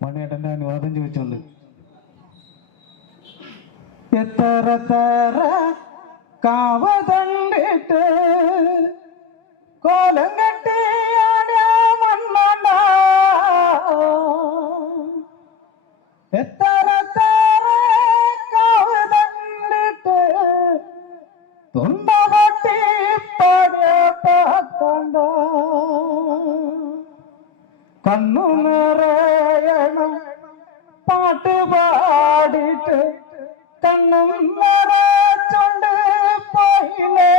വെച്ചോണ്ട് എത്ര തര കാവതണ്ടിട്ട് കോലം കെട്ടിയാടിയ മണ്ണണ്ട. എത്ര തര കാവതണ്ടിട്ട് തുണ്ട പൊട്ടി കണ്ണു നിറയണം പാടിട്ട് കണ്ണും നിറച്ചോണ്ട് പോയില്ലേ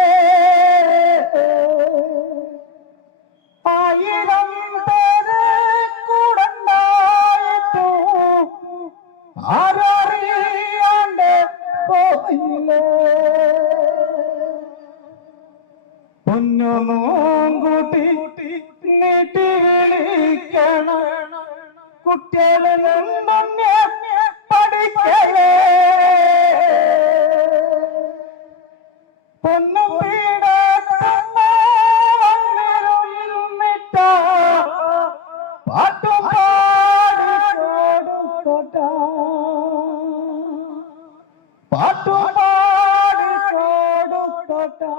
ആയിരം പേര് കൂടണ്ടായിട്ടു ആരറിയാണ്ട് പോയില്ലേ. പൊന്നു നോങ്കൂട്ടി നീട്ടി വിളിക്കണം. கிடைக்கலே பொன்னும் இருமிட்டா பாட்டும் பாடி கொடுத்தோட்டா பாட்டும் பாடி கொடுத்தோட்டா